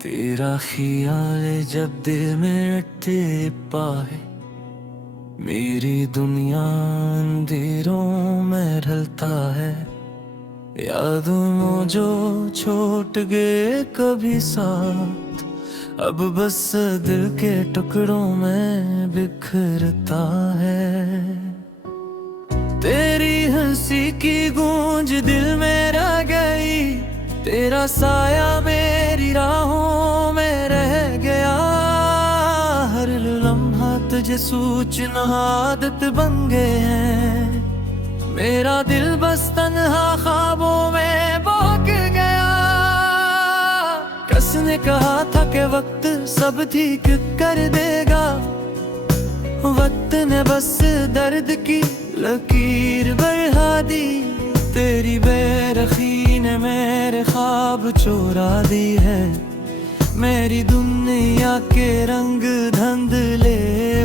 तेरा ख्याल जब दिल में रटे पाए, मेरी दुनिया अंधेरों में ढलता है। यादों जो छोट गए कभी साथ, अब बस दिल के टुकड़ों में बिखरता है। तेरी हंसी की गूंज दिल में रह गई, तेरा साया मेरी राहों में रह गया। हर लम्हा तुझे सूचना आदत बन गए हैं, मेरा दिल बस तन्हा ख्वाबों में बहक गया। किसने कहा था कि वक्त सब ठीक कर देगा, वक्त ने बस दर्द की लकीर बढ़ा दी। तेरी बेरखी ने मेरे ख्वाब चुरा दी है, मेरी दुनिया के रंग धुंधले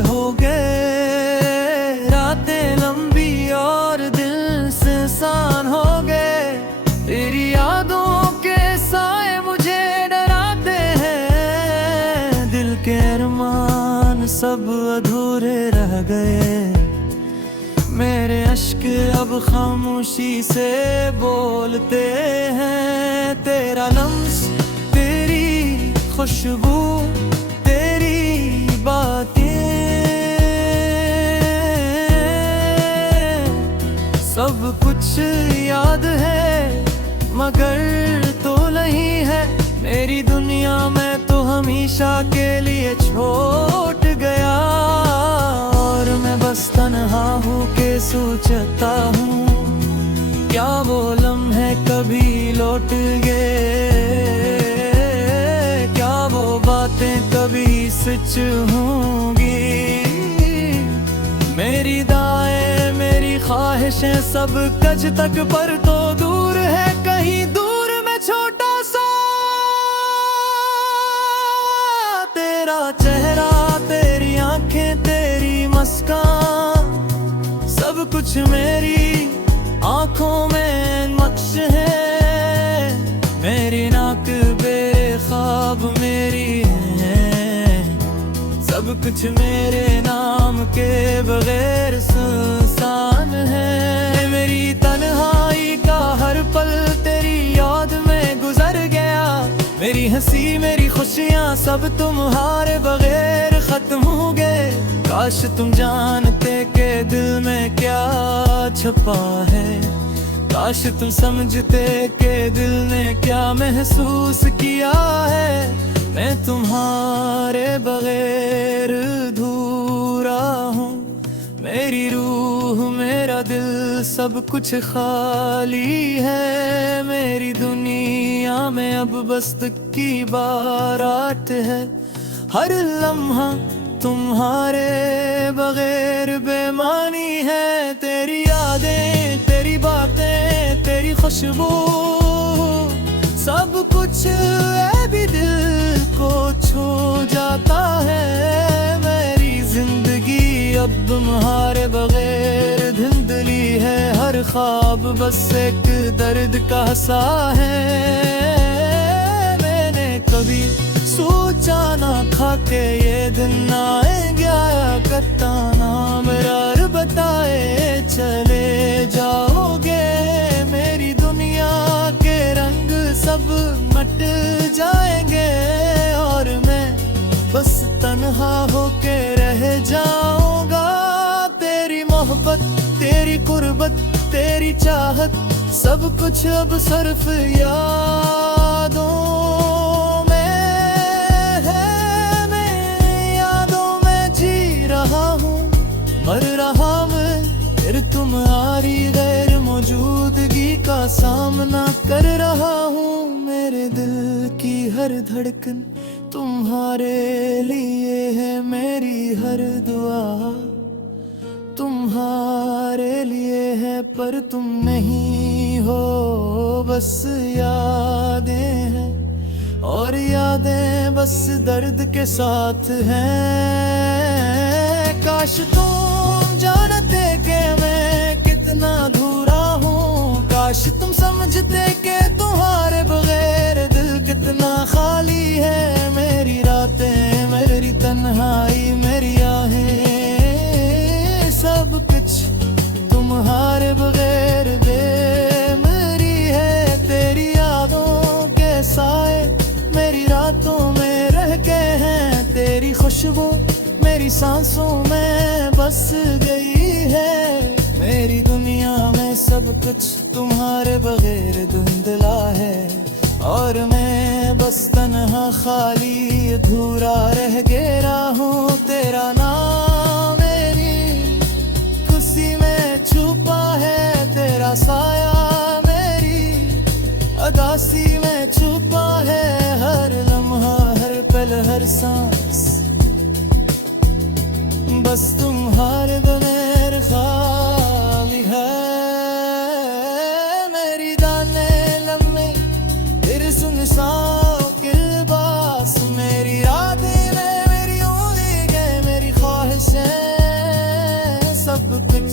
हो गए। रातें लंबी और दिल सुनसान हो गए, तेरी यादों के साए मुझे डराते हैं। दिल के अरमान सब अधूरे रह गए, मेरे अश्क अब खामोशी से बोलते हैं। तेरा लम्स, तेरी खुशबू, तेरी बातें, सब कुछ याद है मगर तो नहीं है। मेरी दुनिया में तो हमेशा के लिए छूट गया, और मैं बस तन्हा होके सोचता हूँ, क्या वो लम्हे कभी लौट गए, क्या वो बातें कभी सच होंगी। मेरी दाएं मेरी ख्वाहिशें सब कज तक पर तो दूर है, कहीं दूर में छोटा सा तेरा चेहरा, तेरी आंखें, तेरी मुस्कान, सब कुछ मेरी आंखों में नक्श है। मेरी नाक बेख्वाब मेरी है, सब कुछ मेरे नाम के बगैर सुनसान है। मेरी तन्हाई का हर पल तेरी याद में गुजर गया, मेरी हंसी मेरी खुशियाँ सब तुम्हारे बगैर खत्म हो गए। काश तुम जानते कि दिल में क्या छुपा है, काश तुम समझते कि दिल ने क्या महसूस किया है। मैं तुम्हारे बगैर अधूरा हूँ, मेरी रूह मेरा दिल सब कुछ खाली है। मेरी दुनिया में अब बस तक की बारात है, हर लम्हा तुम्हारे बगैर बेमानी है। तेरी यादें, तेरी बातें, तेरी खुशबू, सब कुछ भी दिल को छू जाता है। मेरी जिंदगी अब तुम्हारे बगैर धुंधली है, हर ख्वाब बस एक दर्द का सा है। मैंने कभी सोचा ना था कि ये दिन आएंगे, कत्ता नाम रार बताए चले जाओगे। मेरी दुनिया के रंग सब मट जाएंगे, और मैं बस तन्हा होके रह जाऊंगा। तेरी मोहब्बत, तेरी कुर्बत, तेरी चाहत, सब कुछ अब सिर्फ यादों मर रहा मैं, फिर तुम्हारी गैर मौजूदगी का सामना कर रहा हूँ। मेरे दिल की हर धड़कन तुम्हारे लिए है, मेरी हर दुआ तुम्हारे लिए है, पर तुम नहीं हो, बस यादें हैं, और यादें बस दर्द के साथ हैं। काश तुम जानते कि मैं कितना अधूरा हूँ, काश तुम समझते कि तुम्हारे बगैर दिल कितना खाली है। खुशबू मेरी सांसों में बस गई है। मेरी दुनिया में सब कुछ तुम्हारे बगैर धुंधला है, और मैं बस तन्हा खाली अधूरा रह गया हूँ। तेरा नाम मेरी खुशी में छुपा है, तेरा साया मेरी अदासी में छुपा है। हर लम्हा, हर पल, हर सांस बस तुम्हारे बगैर खाली है। मेरी दाने लम्हे फिर सुनसान के लिबास, मेरी रातें में मेरी उम्मीदें, मेरी ख्वाहिशें, सब कुछ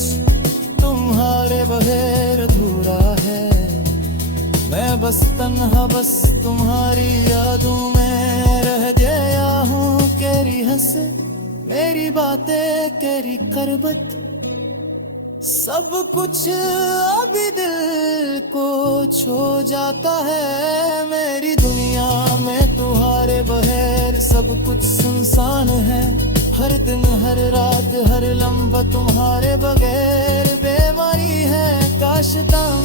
तुम्हारे बगैर अधूरा है। मैं बस तन्हा, बस तुम्हारी यादों में रह गया हूँ। केरी हंसे मेरी बातें, केरी करबत, सब कुछ अभी दिल को छू जाता है। मेरी दुनिया में तुम्हारे बगैर सब कुछ सुनसान है। हर दिन, हर रात, हर लम्हा तुम्हारे बगैर बेमारी है। काश तुम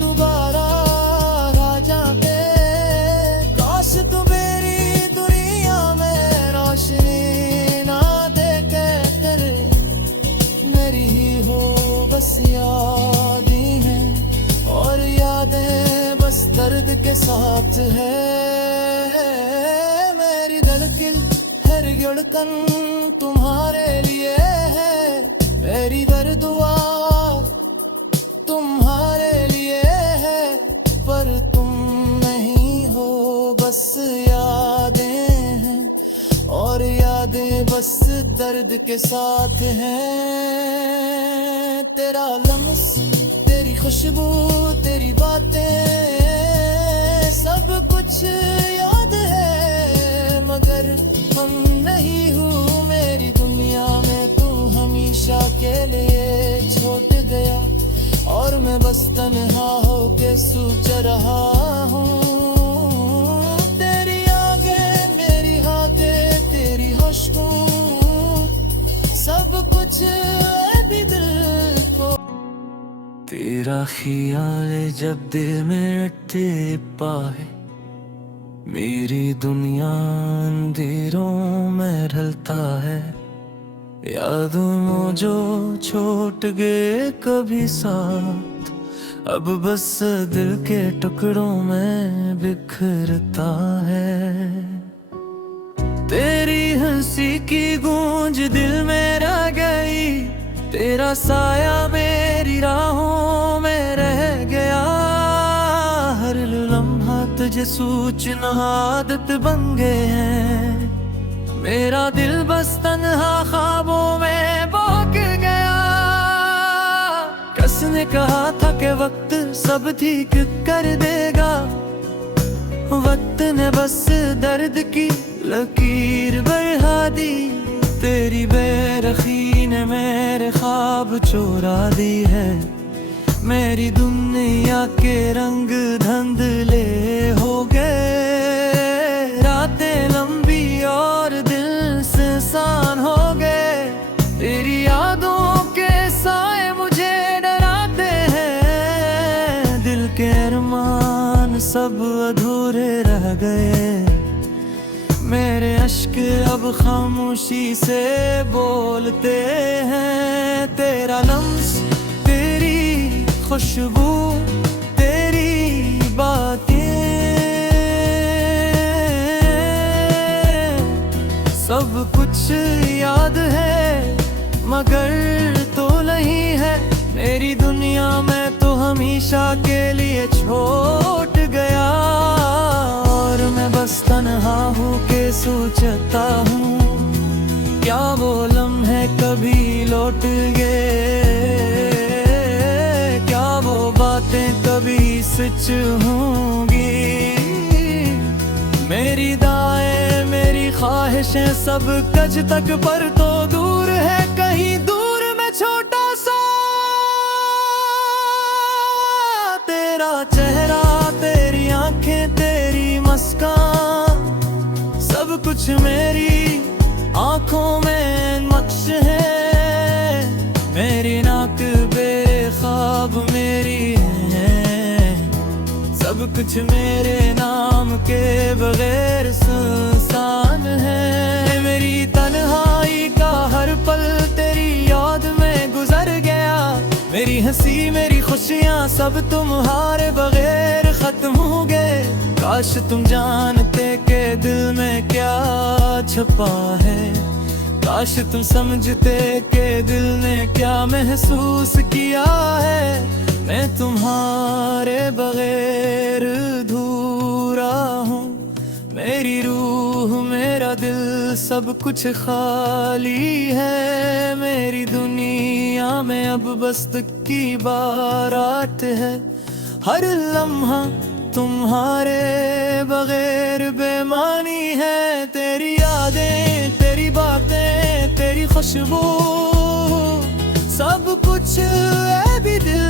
दोबारा आ जाते, काश तू मेरी दुनिया में रोशनी ना देके तेरे मेरी ही हो बस यादें हैं, और यादें बस दर्द के साथ है। मेरी धड़कन हर धड़कन तुम्हारे लिए है, मेरी हर दुआ तुम्हारे लिए है। पर तुम नहीं हो, बस यादें हैं, और यादें बस दर्द के साथ हैं। तेरा लम्स, तेरी खुशबू, तेरी बातें, सब कुछ याद है, मगर हम नहीं हूँ। मेरी दुनिया में तू हमेशा के लिए छूट गया, और मैं बस तन्हा होके सोच रहा हूँ। तेरी आंखें, मेरी हाथें, तेरी खुशबू, सब कुछ अभी दिल को। तेरा ख्याल जब दिल में रटे पाए, मेरी दुनिया अंधेरों में ढलता है। यादों जो छूट गए कभी साथ, अब बस दिल के टुकड़ों में बिखरता है। तेरी हंसी की गूंज दिल में रह गई, तेरा साया मेरी राहों में रह गया। हर लम्हा तुझे सूचना आदत बन गए हैं। मेरा दिल बस तन्हा ख्वाबों में बहक गया। किसने कहा था कि वक्त सब ठीक कर देगा, वक्त ने बस दर्द की लकीर बढ़ा दी। तेरी बेरखी ने मेरे ख्वाब चुरा दी है, मेरी दुनिया के रंग धुंधले हो गए। रातें लंबी और दिल से सान हो गए, तेरी यादों के साए मुझे डराते हैं। दिल के अरमान सब अधूरे रह गए, मेरे अश्क अब खामोशी से बोलते हैं। तेरा लम्स, तेरी खुशबू, तेरी बातें, सब कुछ याद है, मगर तो नहीं है। मेरी दुनिया में तो हमेशा के लिए छूट गया, और मैं बस तन्हा हूँ के सोचता हूँ। क्या वो लम्हे कभी लौट गए, क्या वो बातें कभी सच होंगी। मेरी दाएं, मेरी ख्वाहिशें सब कज तक पर तो दूर है, कहीं दूर में छोटा सा तेरा चेहरा, तेरी आंखें, तेरी मुस्कान, सब कुछ मेरी कुछ मेरे नाम के बगैर सुनसान है। मेरी तन्हाई का हर पल तेरी याद में गुजर गया। मेरी हंसी मेरी खुशियाँ सब तुम्हारे बगैर खत्म हो गए। काश तुम जानते कि दिल में क्या छुपा है। काश तुम समझते कि दिल ने क्या महसूस किया है। मैं तुम्हारे बगैर अधूरा हूँ। मेरी रूह मेरा दिल सब कुछ खाली है। मेरी दुनिया में अब बस तुम की बारात है। हर लम्हा तुम्हारे बगैर बेमानी है। तेरी यादें तेरी बातें तेरी खुशबू सब कुछ भी दिल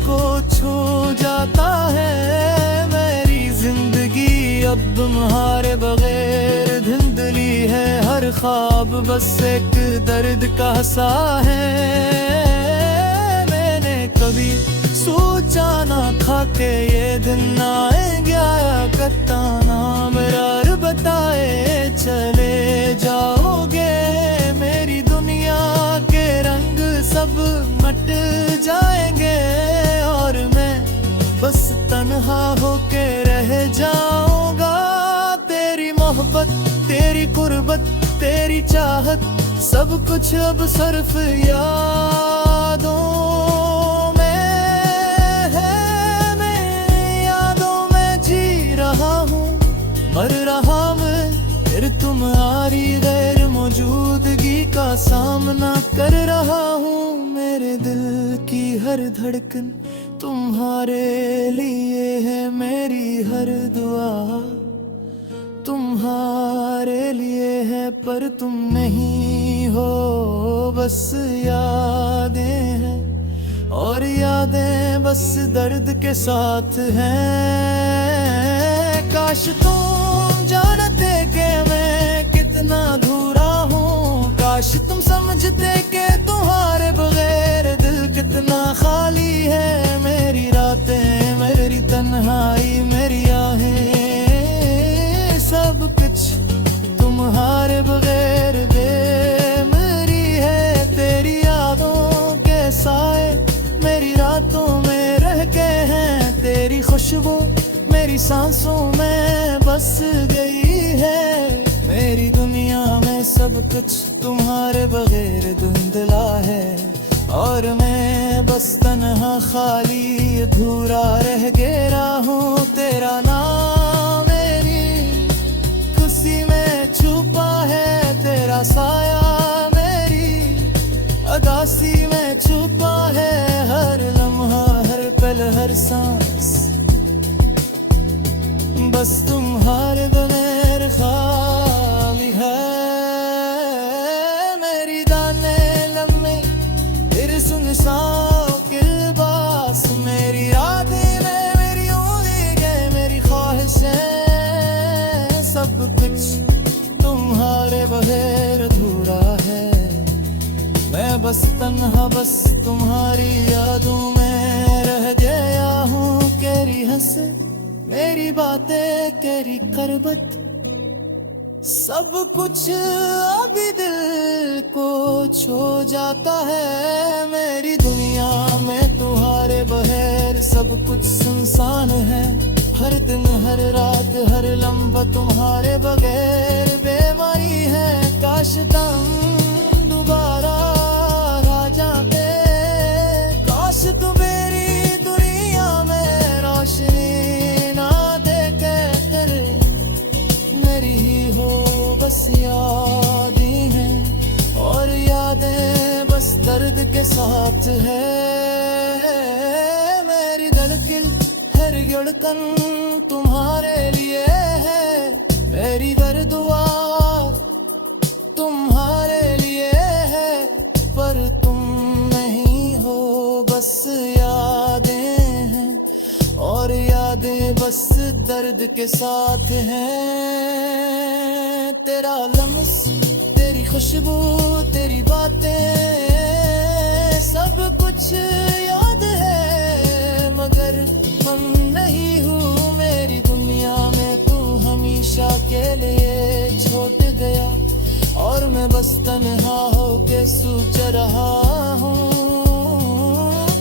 को छू जाता है। मेरी जिंदगी अब तुम्हारे बगैर धुंधली है। हर ख्वाब बस एक दर्द का सा है। मैंने कभी सोचा ना था कि ये दिन आएंगे। आया करता ना मेरा बताए चले जाओगे। मेरी दुनिया के रंग सब मट जाएंगे और मैं बस तन्हा होके रह जाऊंगा। तेरी मोहब्बत तेरी कुर्बत तेरी चाहत सब कुछ अब सिर्फ यादों में है। मैं यादों में जी रहा हूँ मर रहा मैं। फिर तुम्हारी गैर मौजूदगी का सामना कर रहा हूँ। मेरे दिल की हर धड़कन तुम्हारे लिए है। मेरी हर दुआ तुम्हारे लिए है। पर तुम नहीं हो बस यादें हैं और यादें बस दर्द के साथ हैं। काश तुम जानते कि मैं कितना अधूरा हूँ। काश तुम समझते कि तुम्हारे बगैर दिल कितना खाली है। मेरी रातें मेरी तन्हाई मेरी आहें सब कुछ तुम्हारे बगैर बेमरी है। तेरी यादों के साए मेरी रातों में रह गए हैं। तेरी खुशबू मेरी सांसों में बस गई है। मेरी दुनिया में सब कुछ तुम्हारे बगैर धुंधला है और मैं बस तन्हा खाली अधूरा रह गया हूँ। तेरा नाम मेरी खुशी में छुपा है। तेरा साया मेरी अदासी में छुपा है। हर लम्हा हर पल हर सांस बस तुम्हारे बगैर खाली है। मेरी दाने लम्हे फिर सुनसान के लिबास। मेरी रातें में मेरी उम्मीदें मेरी ख्वाहिशें सब कुछ तुम्हारे बगैर अधूरा है। मैं बस तन्हा बस तुम्हारी यादों में रह गया हूँ। केरी हंसे मेरी बातें केरी करबत सब कुछ अभी दिल को छू जाता है। मेरी दुनिया में तुम्हारे बगैर सब कुछ सुनसान है। हर दिन हर रात हर लम्हा तुम्हारे बगैर बेमारी है। काश तुम दोबारा आ जाते। काश तुम मेरी दुनिया में रोशनी ना देके तेरे मेरी ही हो बस यादें हैं और यादें बस दर्द के साथ है। मेरी धड़कन हर धड़कन तुम्हारे लिए है। मेरी हर दुआ तुम्हारे लिए है। पर तुम नहीं हो बस यादें हैं और यादें बस दर्द के साथ हैं। तेरा लम्स तेरी खुशबू तेरी बातें सब कुछ याद है। मगर हम नहीं हूँ मैं के लिए छोड़ गया और मैं बस तन्हा होके सोच रहा हूँ।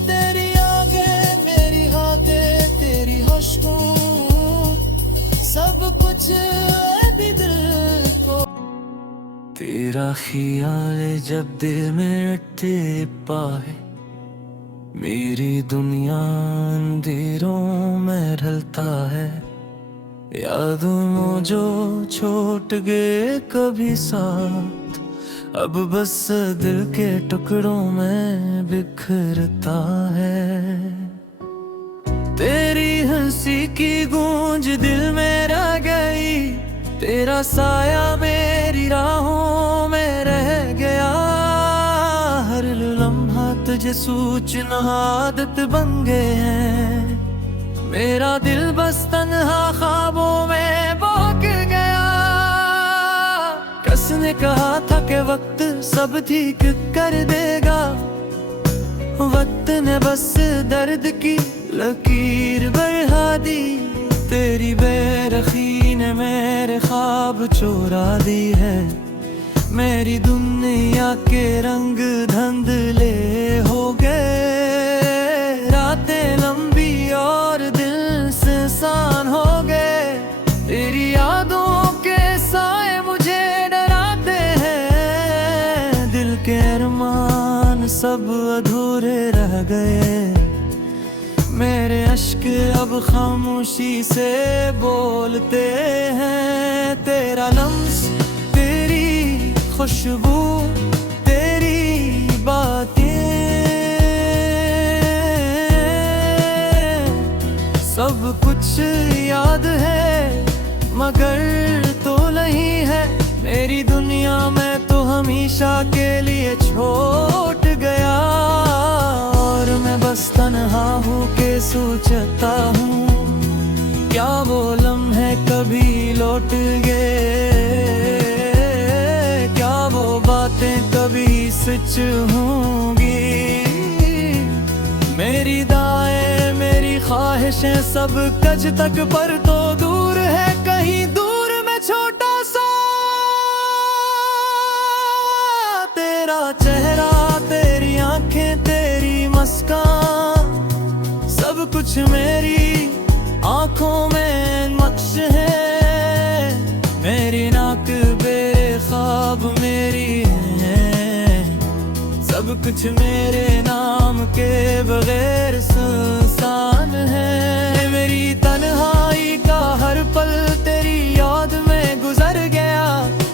तेरी आंखें मेरी हाथें तेरी खुशबू सब कुछ अभी दिल को। तेरा ख्याल जब दिल में रटे पाए मेरी दुनिया अंधेरों में ढलता है। यादों जो छोट गए कभी साथ अब बस दिल के टुकड़ों में बिखरता है। तेरी हंसी की गूंज दिल में रह गई, तेरा साया मेरी राहों में रह गया। हर लम्हा तुझे सूचना आदत बन गए हैं, मेरा दिल बस तन्हा ख्वाबों में बहक गया। कस ने कहा था कि वक्त सब ठीक कर देगा, वक्त ने बस दर्द की लकीर बढ़ा दी। तेरी बेरखी ने मेरे ख्वाब चुरा दी है, मेरी दुनिया के रंग धुंधले हो गए। रातें लंबी और दिल सुनसान हो गए, तेरी यादों के साए मुझे डराते हैं। दिल के अरमान सब अधूरे रह गए, मेरे अश्क अब खामोशी से बोलते हैं। तेरा लम्स तेरी खुशबू तेरी बातें सब कुछ याद है मगर तो नहीं है। मेरी दुनिया में तो हमेशा के लिए छूट गया और मैं बस तन्हा होके सोचता हूँ, क्या वो लम्हे कभी लौट गए, क्या वो बातें कभी सच होंगी। मेरी दाएं मेरी ख्वाहिशें सब कज तक पर तो दूर है, कहीं दूर में छोटा सा तेरा चेहरा तेरी आंखें तेरी मुस्कान सब कुछ मेरी आंखों में नक्श है। मेरी नाक बेख्वाब मेरी है, सब कुछ मेरे नाम के बगैर सुनसान है। मेरी तन्हाई का हर पल तेरी याद में गुजर गया,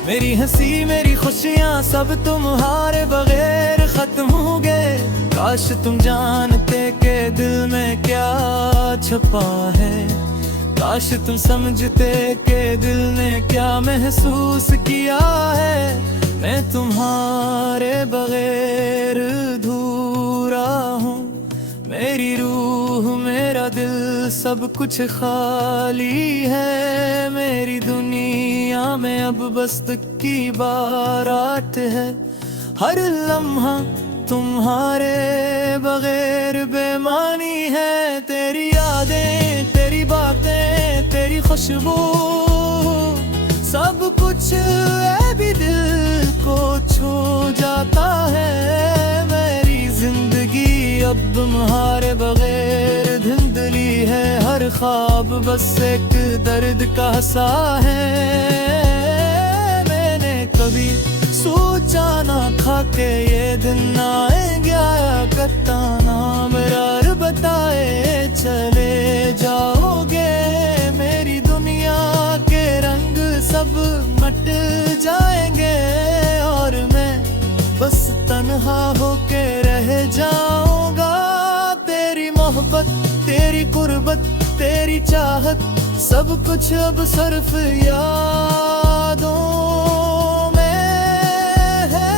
मेरी हंसी मेरी खुशियाँ सब तुम्हारे बगैर खत्म हो गए। काश तुम जानते कि दिल में क्या छुपा है, काश तुम समझते कि दिल ने क्या महसूस किया है। मैं तुम्हारे बगैर अधूरा हूँ, मेरी रूह मेरा दिल सब कुछ खाली है। मेरी दुनिया में अब बस तक की बारात है, हर लम्हा तुम्हारे बगैर बेमानी है। तेरी यादें तेरी बातें तेरी खुशबू सब कुछ अभी दिल को छू जाता है। मेरी जिंदगी अब तुम्हारे बगैर धुंधली है, हर ख्वाब बस एक दर्द का सा है। मैंने कभी सोचा ना था कि ये दिन आएंगे, आया करता ना मेरा बताए चले जाओगे। मेरी दुनिया के रंग सब मट जाएंगे और मैं बस तन्हा होके रह जाऊंगा। तेरी मोहब्बत तेरी कुर्बत तेरी चाहत सब कुछ अब सिर्फ यादों में है।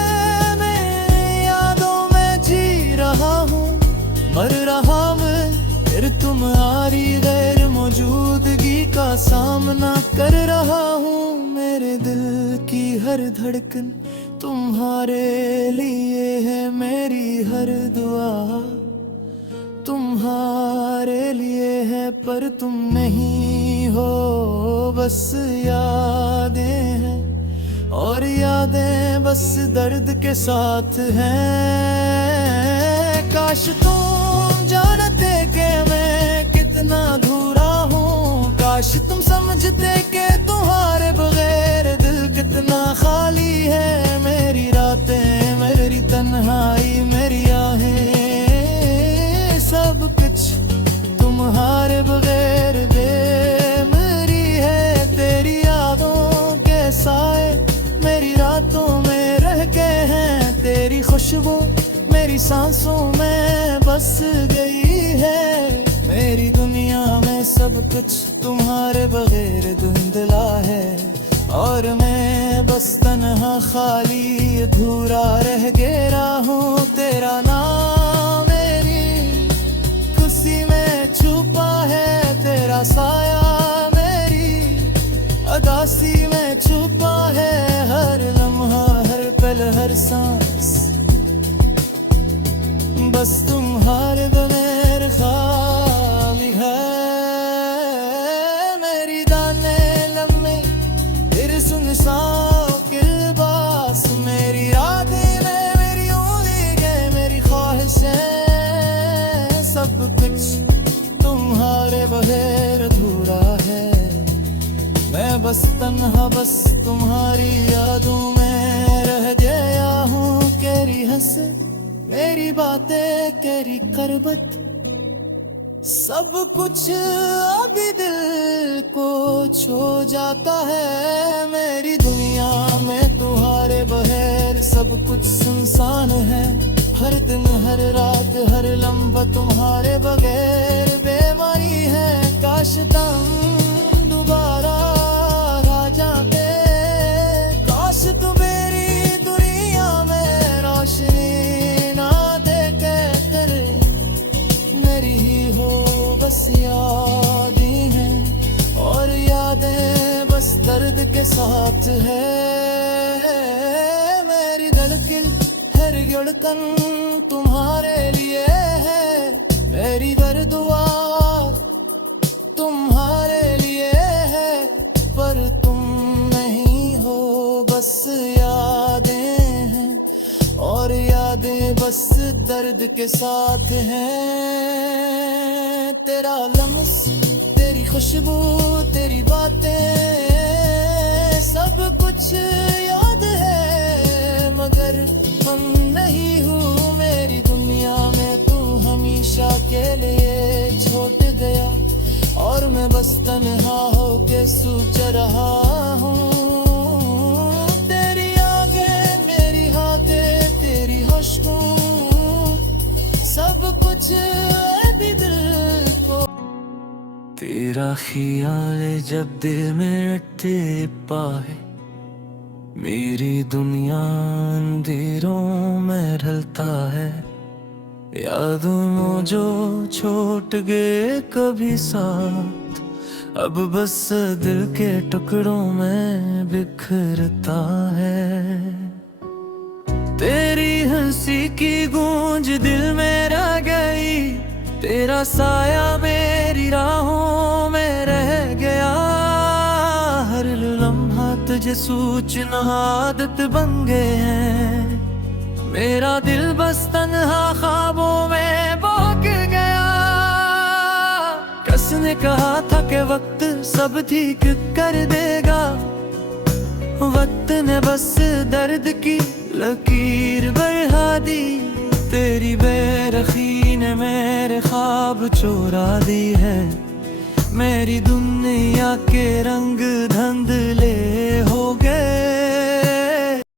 मैं यादों में जी रहा हूँ, मर रहा मैं फिर तुम्हारी गैर मौजूदगी का सामना कर रहा हूँ। मेरे दिल की हर धड़कन तुम्हारे लिए है, मेरी हर दुआ तुम तुम्हारे लिए है पर तुम नहीं हो, बस यादें हैं और यादें बस दर्द के साथ हैं। काश तुम जानते कि मैं कितना अधूरा हूँ, काश तुम समझते कि तुम्हारे बगैर दिल कितना खाली है। मेरी रातें, मेरी तन्हाई, मेरी आहें, सब कुछ तुम्हारे बगैर बेमरी है। तेरी यादों के साए मेरी रातों में रह गए हैं, तेरी खुशबू मेरी सांसों में बस गई है। मेरी दुनिया में सब कुछ तुम्हारे बगैर धुंधला है और मैं बस तन्हा खाली अधूरा रह गया हूँ। तेरा नाम मेरी खुशी में छुपा है, तेरा साया मेरी अदासी में छुपा है। हर लम्हा, हर पल, हर सांस बस तुम्हारे बगैर खाली है। मेरी दाने लम्हे तेरे सुनसान के लिबास, मेरी यादें में मेरी उम्मीदें, मेरी ख्वाहिशें, सब कुछ तुम्हारे बगैर अधूरा है। मैं बस तन्हा, बस तुम्हारी यादों में रह गया हूँ। केरी हंस मेरी बातें, केरी करबत, सब कुछ अभी दिल को छो जाता है। मेरी दुनिया में तुम्हारे बगैर सब कुछ सुनसान है। हर दिन, हर रात, हर लम्हा तुम्हारे बगैर बेमारी है। काश तुम दोबारा आ जाते, काश तू मेरी दुनिया में रोशनी ना देके तेरे मेरी ही हो बस यादें हैं और यादें बस दर्द के साथ है। मेरी धड़कन, हर धड़कन तुम्हारे लिए है। मेरी हर दुआ तुम्हारे लिए है पर तुम नहीं हो, बस यादें हैं और यादें बस दर्द के साथ हैं। तेरा लम्स, तेरी खुशबू, तेरी बातें, सब कुछ याद है मगर हम नहीं हूँ। मेरी दुनिया में तू हमेशा के लिए छूट गया और मैं बस तन्हा होके सोच रहा हूँ। तेरी आगे मेरी हाथें, तेरी खुशबू, सब कुछ अभी दिल को। तेरा ख्याल जब दिल में रटे पाए, मेरी दुनिया अंधेरों में ढलता है। यादों जो छोट गए कभी साथ, अब बस दिल के टुकड़ों में बिखरता है। तेरी हंसी की गूंज दिल में रह गई, तेरा साया मेरी राहों में रह गया। हर लम्हा तुझे सूचना आदत बन गए हैं। मेरा दिल बस तन्हा ख्वाबों में बहक गया। किसने कहा था कि वक्त सब ठीक कर देगा, वक्त ने बस दर्द की लकीर बढ़ा दी। तेरी बेरखी ने मेरे ख्वाब चुरा दी है, मेरी दुनिया के रंग धुंधले